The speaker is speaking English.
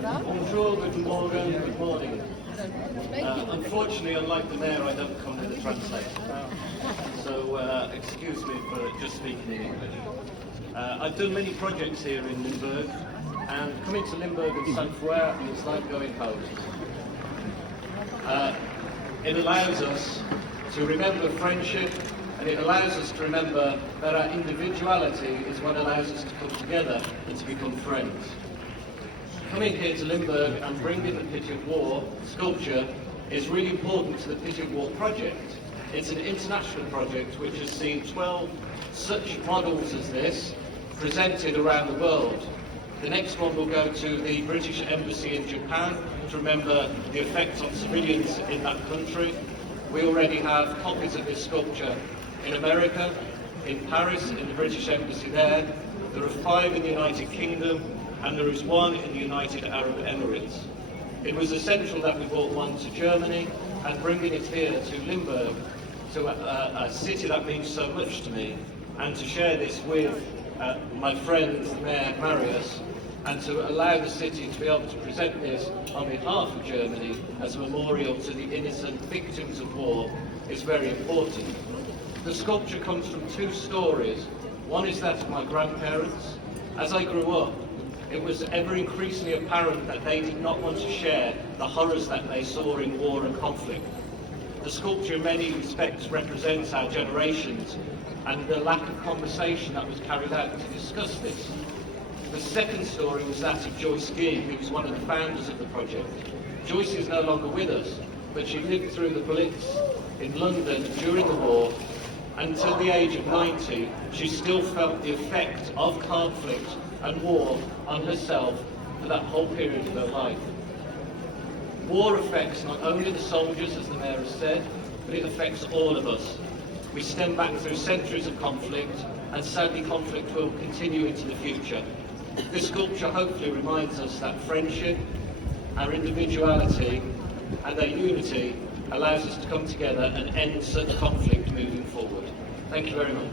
Bonjour, guten Morgen, good morning. Unfortunately, unlike the mayor, I don't come with a translator. So excuse me for just speaking in English. I've done many projects here in Limburg, and coming to Limburg and Saint-Foy is like going home. It allows us to remember friendship, and it allows us to remember that our individuality is what allows us to come together and to become friends. Coming here to Limburg and bringing the Pity of War sculpture is really important to the Pity of War project. It's an international project which has seen 12 such models as this presented around the world. The next one will go to the British Embassy in Japan to remember the effects on civilians in that country. We already have copies of this sculpture in America, in Paris, in the British Embassy there. There are 5 in the United Kingdom, and there is 1 in the United Arab Emirates. It was essential that we brought one to Germany, and bringing it here to Limburg, to a city that means so much to me, and to share this with my friend, Mayor Marius, and to allow the city to be able to present this on behalf of Germany as a memorial to the innocent victims of war is very important. The sculpture comes from 2 stories. One is that of my grandparents. As I grew up, it was ever increasingly apparent that they did not want to share the horrors that they saw in war and conflict. The sculpture in many respects represents our generations and the lack of conversation that was carried out to discuss this. The second story was that of Joyce Gee, who was one of the founders of the project. Joyce is no longer with us, but she lived through the Blitz in London during the war. Until the age of 90, she still felt the effect of conflict and war on herself for that whole period of her life. War affects not only the soldiers, as the mayor has said, but it affects all of us. We stem back through centuries of conflict, and sadly conflict will continue into the future. This sculpture hopefully reminds us that friendship, our individuality, and our unity allows us to come together and end such conflict moving forward. Thank you very much.